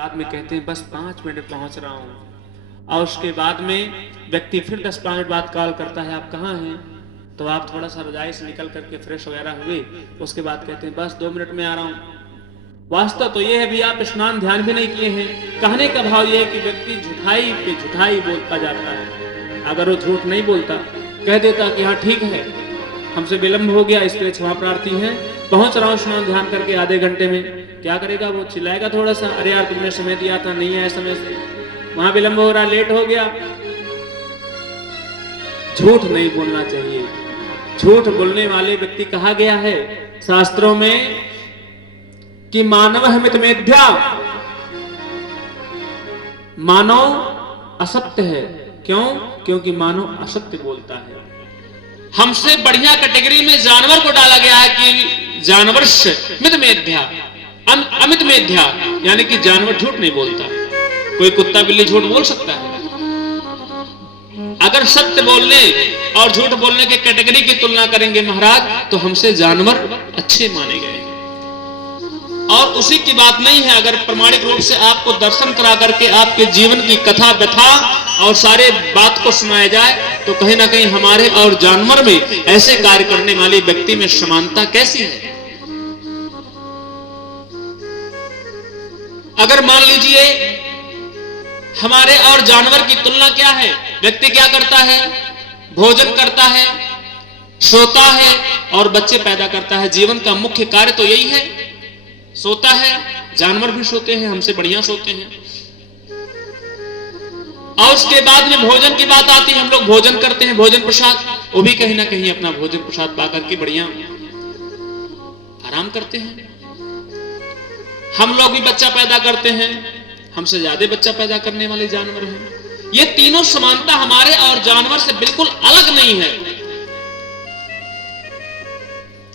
बाद में कहते हैं बस 5 मिनट पहुंच रहा हूं। और उसके बाद में व्यक्ति फिर 10-5 मिनट बाद कॉल करता है, आप कहाँ हैं? तो आप थोड़ा सा रजाई से निकल करके फ्रेश वगैरह हुए, उसके बाद कहते हैं बस 2 मिनट में आ रहा हूं। वास्तव तो ये है भी आप स्नान ध्यान भी नहीं किए हैं। कहने का भाव ये है कि व्यक्ति झूठाई पे झूठाई बोलता जाता है। अगर वो झूठ नहीं बोलता, कह देता कि हाँ ठीक है, हमसे विलंब हो गया, इसके लिए क्षमा प्रार्थी है, पहुंच रहा हूं स्नान ध्यान करके आधे घंटे में, क्या करेगा वो? चिल्लाएगा थोड़ा सा, अरे यार तुमने समय दिया था, नहीं आया समय से, वहां विलंब हो रहा, लेट हो गया। झूठ नहीं बोलना चाहिए। झूठ बोलने वाले व्यक्ति, कहा गया है शास्त्रों में कि मानव मित मेध्या, मानव असत्य है। क्यों? क्योंकि मानव असत्य बोलता है। हमसे बढ़िया कैटेगरी में जानवर को डाला गया है कि जानवर मित मेध्या, अमित मेध्या, यानी कि जानवर झूठ नहीं बोलता। कोई कुत्ता बिल्ली झूठ बोल सकता है? अगर सत्य बोलने और झूठ बोलने के कैटेगरी की तुलना करेंगे महाराज, तो हमसे जानवर अच्छे माने गए। और उसी की बात नहीं है, अगर प्रमाणिक रूप से आपको दर्शन करा करके आपके जीवन की कथा व्यथा और सारे बात को सुनाया जाए, तो कहीं ना कहीं हमारे और जानवर में ऐसे कार्य करने वाले व्यक्ति में समानता कैसी है? अगर मान लीजिए हमारे और जानवर की तुलना क्या है, व्यक्ति क्या करता है? भोजन करता है, सोता है और बच्चे पैदा करता है। जीवन का मुख्य कार्य तो यही है, सोता है। जानवर भी सोते हैं, हमसे बढ़िया सोते हैं। और उसके बाद में भोजन की बात आती है, हम लोग भोजन करते हैं, भोजन प्रसाद, वो भी कहीं ना कहीं अपना भोजन प्रसाद पाकर के बढ़िया आराम करते हैं। हम लोग भी बच्चा पैदा करते हैं, हमसे ज्यादा बच्चा पैदा करने वाले जानवर हैं। ये तीनों समानता हमारे और जानवर से बिल्कुल अलग नहीं है।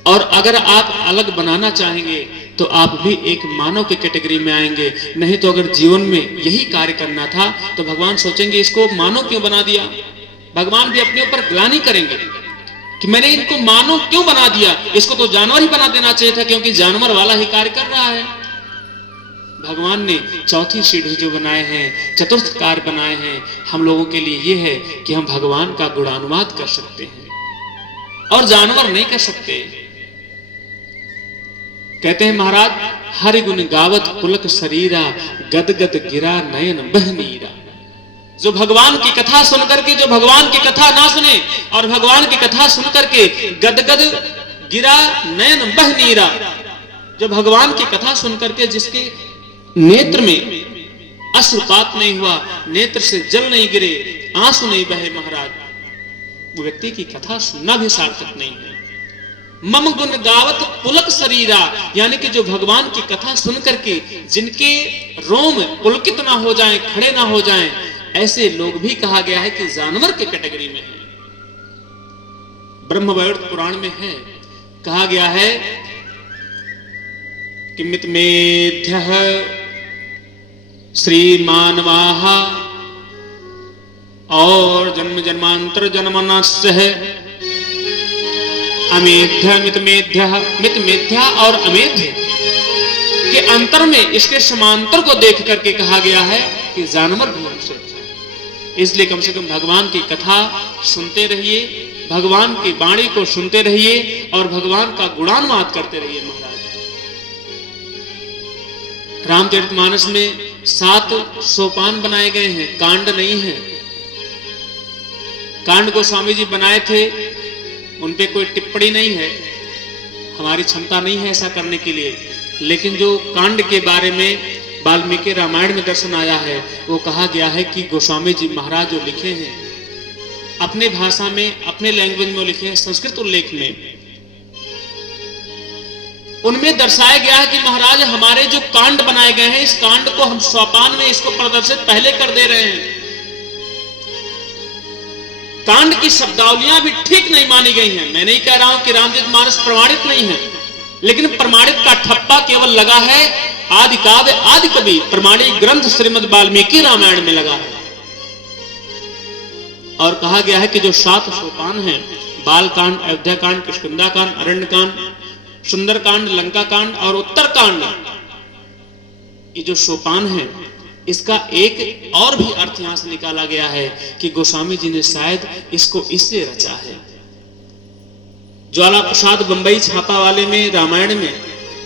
और अगर आप अलग बनाना चाहेंगे तो आप भी एक मानव की कैटेगरी में आएंगे। नहीं तो अगर जीवन में यही कार्य करना था तो भगवान सोचेंगे इसको मानव क्यों बना दिया। भगवान भी अपने ऊपर ग्लानि करेंगे कि मैंने इनको मानव क्यों बना दिया, इसको तो जानवर ही बना देना चाहिए था, क्योंकि जानवर वाला ही कार्य कर रहा है। भगवान ने चौथी सीढ़ी जो बनाए हैं, चतुर्थ कार्य बनाए हैं, हम लोगों के लिए ये है कि हम भगवान का गुणानुवाद कर सकते हैं और जानवर नहीं कर सकते। कहते हैं महाराज, हरि गुण गावत पुलक शरीरा, गद गद गिरा नयन बह नीरा। जो भगवान की कथा सुन करके, जो भगवान की कथा ना सुने और भगवान की कथा सुन करके गद गद गिरा नयन बह नीरा, जो भगवान की कथा सुन करके जिसके नेत्र में अश्रुपात नहीं हुआ, नेत्र से जल नहीं गिरे, आंसू नहीं बहे महाराज, वो व्यक्ति की कथा सुनना भी सार्थक नहीं है। मम गुण गावत पुलक शरीरा, यानी कि जो भगवान की कथा सुन करके जिनके रोम पुलकित ना हो जाएं, खड़े ना हो जाएं, ऐसे लोग भी कहा गया है कि जानवर के कैटेगरी में है। ब्रह्मवैवर्त पुराण में है, कहा गया है कि मित मेध्यः श्रीमानवाः और जन्म जन्मांतर जन्मनस्य है अमेध्य मित मेध्य, मित मेध्या और अमेध्य के अंतर में इसके समांतर को देख करके कहा गया है कि जानवर भी हमसे अच्छा है। इसलिए कम से कम भगवान की कथा सुनते रहिए, भगवान की वाणी को सुनते रहिए और भगवान का गुणानुवाद करते रहिए महाराज। रामचरितमानस में 7 सोपान बनाए गए हैं, कांड नहीं है। कांड को स्वामी जी बनाए थे, उनपे कोई टिप्पणी नहीं है, हमारी क्षमता नहीं है ऐसा करने के लिए। लेकिन जो कांड के बारे में वाल्मीकि रामायण में दर्शन आया है, वो कहा गया है कि गोस्वामी जी महाराज जो लिखे हैं अपने भाषा में, अपने लैंग्वेज में लिखे हैं, संस्कृत उल्लेख में, उनमें दर्शाया गया है कि महाराज हमारे जो कांड बनाए गए हैं, इस कांड को हम सोपान में इसको प्रदर्शित पहले कर दे रहे हैं। कांड की शब्दावलियां भी ठीक नहीं मानी गई हैं। मैं नहीं कह रहा हूं कि रामचरितमानस प्रमाणित नहीं है, लेकिन प्रमाणित का ठप्पा केवल लगा है आदि काव्य आदि कवि प्रमाणिक ग्रंथ श्रीमद् वाल्मीकि रामायण में लगा है। और कहा गया है कि जो 7 सोपान हैं, बाल कांड, अयोध्या कांड, किष्किंधा कांड, अरण्य कांड, सुंदर कांड, लंका कांड और उत्तर कांड, ये जो सोपान है, इसका एक और भी अर्थ यहां से निकाला गया है कि गोस्वामी जी ने शायद इसको इससे रचा है। ज्वाला प्रसाद बंबई छापा वाले में रामायण में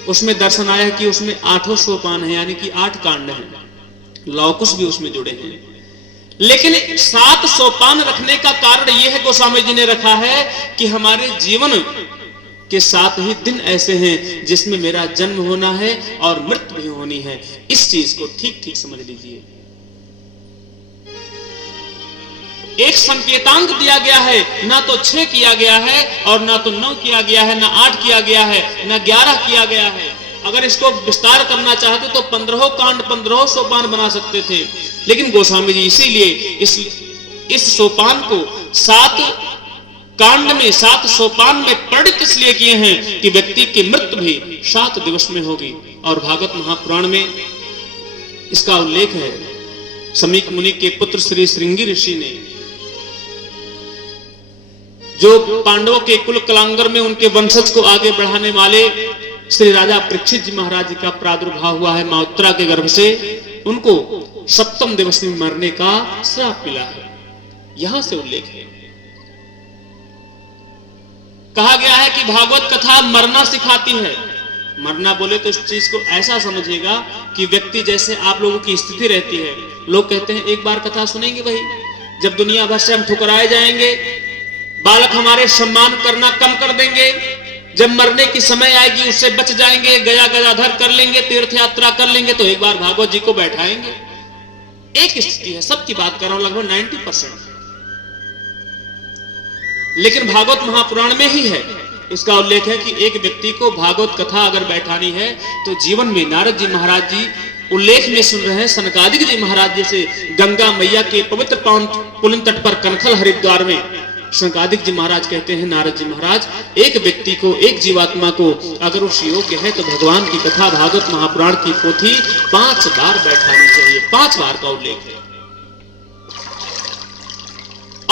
उसमें दर्शन आया कि उसमें 8 सोपान है, यानी कि 8 कांड हैं, लौकुश भी उसमें जुड़े हैं। लेकिन 7 सोपान रखने का कारण यह है, गोस्वामी जी ने रखा है कि हमारे जीवन के 7 ही दिन ऐसे हैं जिसमें मेरा जन्म होना है और मृत्यु भी होनी है। इस चीज को ठीक ठीक समझ लीजिए। एक संकेतांक दिया गया है, ना तो 6 किया गया है और ना तो 9 किया गया है, ना 8 किया गया है, ना 11 किया गया है। अगर इसको विस्तार करना चाहते तो 15 कांड 15 सोपान बना सकते थे, लेकिन गोस्वामी जी इसीलिए इस सोपान को 7 कांड में 7 सोपान में परिणित इसलिए किए हैं कि व्यक्ति की मृत्यु भी 7 दिवस में होगी। और भागवत महापुराण में इसका उल्लेख है। समीक मुनि के पुत्र श्री श्रृंगी ऋषि ने, जो पांडवों के कुल कलांगर में उनके वंशज को आगे बढ़ाने वाले श्री राजा परीक्षित जी महाराज जी का प्रादुर्भाव हुआ है माउत्रा के गर्भ से, उनको 7वें दिवस में मरने का श्राप मिला है। यहां से उल्लेख है। कहा गया है कि भागवत कथा मरना सिखाती है। मरना बोले तो इस चीज को ऐसा समझिएगा कि व्यक्ति जैसे आप लोगों की स्थिति रहती है। लोग कहते हैं एक बार कथा सुनेंगे भाई, जब दुनिया भर से हम ठुकराए जाएंगे, बालक हमारे सम्मान करना कम कर देंगे, जब मरने की समय आएगी उससे बच जाएंगे, गया गदाधर कर लेंगे, तीर्थ यात्रा कर लेंगे, तो एक बार भागवत जी को बैठाएंगे। एक स्थिति है, सबकी बात कर रहा हूं, लगभग 90%। लेकिन भागवत महापुराण में ही है इसका उल्लेख है कि एक व्यक्ति को भागवत कथा अगर बैठानी है तो जीवन में नारद जी महाराज जी उल्लेख में सुन रहे हैं, सनकादिक जी महाराज जैसे गंगा मैया के पवित्र पावन पुलिन तट पर कनखल हरिद्वार में सनकादिक जी महाराज कहते हैं, नारद जी महाराज, एक व्यक्ति को, एक जीवात्मा को अगर उस योग्य है तो भगवान की कथा भागवत महापुराण की पोथी 5 बार बैठानी चाहिए। 5 बार का उल्लेख है।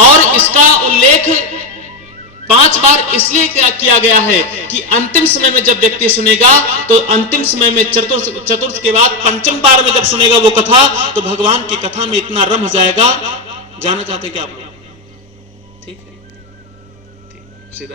और इसका उल्लेख 5 बार इसलिए किया गया है कि अंतिम समय में जब व्यक्ति सुनेगा तो अंतिम समय में चतुर्थ के बाद 5वें बार में जब सुनेगा वो कथा, तो भगवान की कथा में इतना रम जाएगा। जानना चाहते क्या आप लोग?